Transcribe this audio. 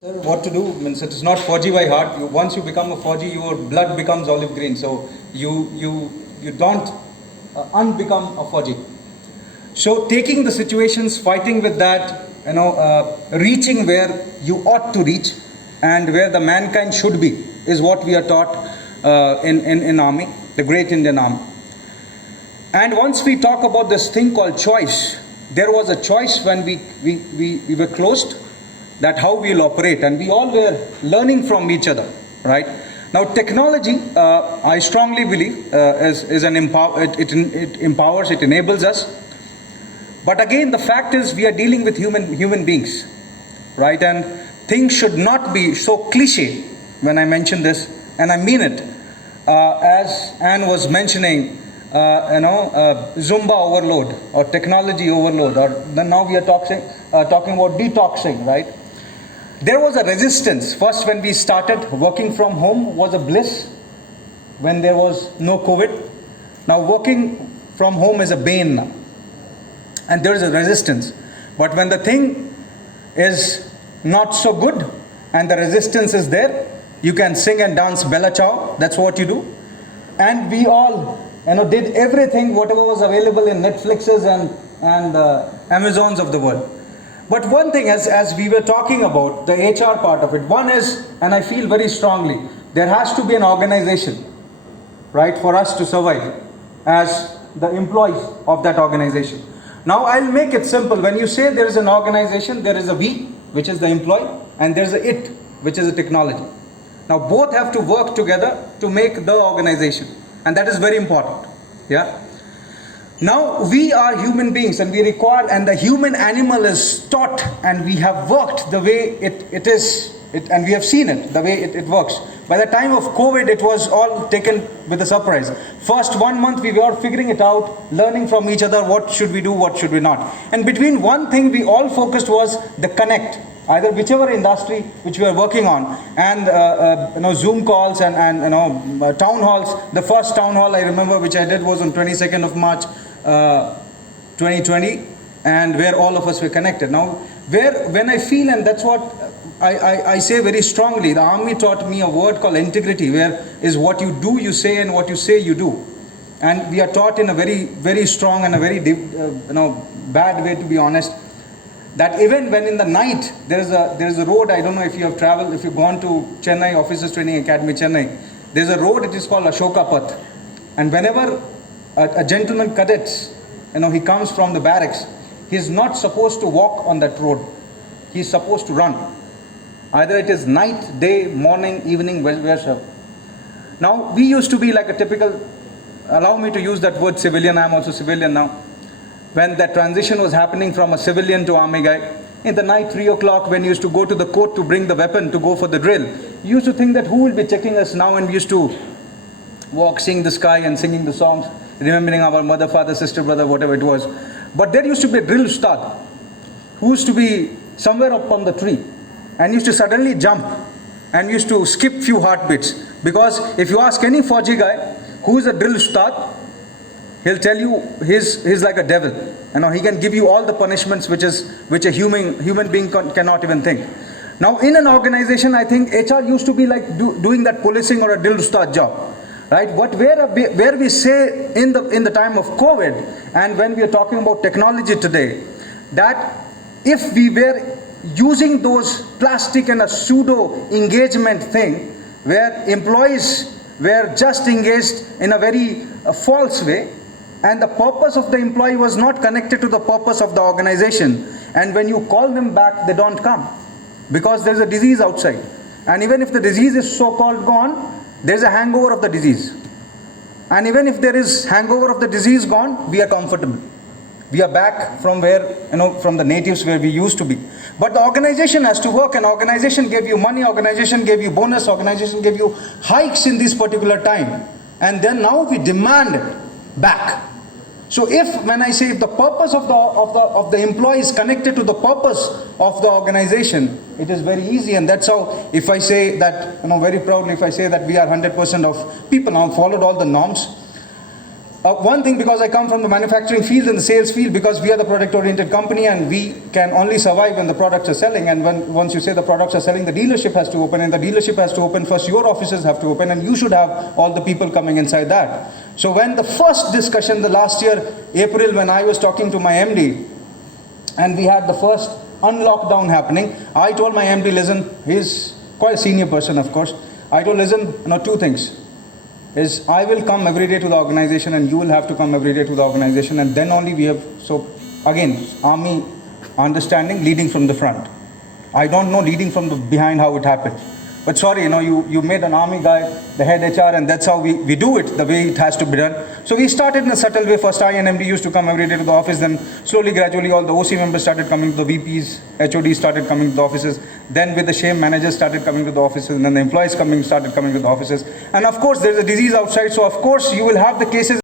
What to do means it is not Fauji by heart. Once you become a Fauji, your blood becomes olive green. So you don't unbecome a Fauji. So taking the situations, fighting with that, reaching where you ought to reach, and where the mankind should be, is what we are taught in army, the Great Indian Army. And once we talk about this thing called choice, there was a choice when we were closed, that how we'll operate, and we all were learning from each other, right? Now technology, I strongly believe, is an it empowers, it enables us. But again, the fact is we are dealing with human beings, right? And things should not be so cliche when I mention this, and I mean it. As Anne was mentioning, Zumba overload or technology overload, or then now we are talking about detoxing, right? There was a resistance. First, when we started working from home was a bliss when there was no COVID. Now working from home is a bane now. And there is a resistance. But when the thing is not so good and the resistance is there, you can sing and dance Bella Ciao. That's what you do. And we all did everything, whatever was available in Netflixes and Amazons of the world. But one thing, as we were talking about the HR part of it, one is, and I feel very strongly, there has to be an organization, right, for us to survive as the employees of that organization. Now I'll make it simple. When you say there is an organization, there is a we, which is the employee, and there's a it, which is a technology. Now both have to work together to make the organization, and that is very important. Yeah. Now we are human beings, and we require, and the human animal is taught, and we have worked the way it is, and we have seen it, the way it works. By the time of COVID, it was all taken with a surprise. First 1 month we were figuring it out, learning from each other, what should we do, what should we not. And between one thing we all focused was the connect, either whichever industry which we are working on, and Zoom calls and town halls. The first town hall I remember which I did was on 22nd of March 2020, and where all of us were connected. Now when I feel, and that's what I say very strongly, the army taught me a word called integrity, where is what you do you say, and what you say you do. And we are taught in a very, very strong and a very bad way, to be honest, that even when in the night there is a road, I don't know if you have traveled, if you've gone to Chennai Officers Training Academy Chennai, there's a road, it is called Ashoka Path, and whenever a gentleman cadets, he comes from the barracks, he's not supposed to walk on that road, he's supposed to run. Either it is night, day, morning, evening, wherever. Now we used to be like a typical, allow me to use that word, civilian. I'm also civilian now. When that transition was happening from a civilian to army guy, in the night 3 o'clock, when you used to go to the court to bring the weapon to go for the drill, you used to think that who will be checking us now, and we used to walk, seeing the sky and singing the songs, remembering our mother, father, sister, brother, whatever it was. But there used to be a drill ustad who used to be somewhere up on the tree and used to suddenly jump and used to skip few heartbeats. Because if you ask any Fauji guy who is a drill ustad, he'll tell you he's like a devil. He can give you all the punishments which a human being cannot even think. Now in an organization, I think HR used to be like doing that policing or a drill ustad job, right? But where we say in the time of COVID, and when we are talking about technology today, that if we were using those plastic and a pseudo engagement thing, where employees were just engaged in a very false way, and the purpose of the employee was not connected to the purpose of the organization, and when you call them back, they don't come because there's a disease outside, and even if the disease is so-called gone, there's a hangover of the disease. And even if there is hangover of the disease gone, we are comfortable. We are back from where, from the natives where we used to be. But the organization has to work, and organization gave you money, organization gave you bonus, organization gave you hikes in this particular time. And then now we demand it back. So when I say if the purpose of the employee is connected to the purpose of the organization, it is very easy. And that's how, if I say that, very proudly, if I say that we are 100% of people now followed all the norms, One thing, because I come from the manufacturing field and the sales field, because we are the product-oriented company and we can only survive when the products are selling. And once you say the products are selling, the dealership has to open, and the dealership has to open first. Your offices have to open, and you should have all the people coming inside that. So when the first discussion, the last year, April, when I was talking to my MD, and we had the first unlockdown happening, I told my MD, listen, he's quite a senior person, of course. I told, listen, two things. Is I will come every day to the organization and you will have to come every day to the organization, and then only we have, so again, army understanding, leading from the front. I don't know leading from the behind how it happened. But sorry, you made an army guy the head HR, and that's how we do it, the way it has to be done. So we started in a subtle way. First I and MD used to come every day to the office, then slowly, gradually all the OC members started coming to the VPs, HODs started coming to the offices, then with the shame managers started coming to the offices, and then the employees started coming to the offices. And of course there's a disease outside, so of course you will have the cases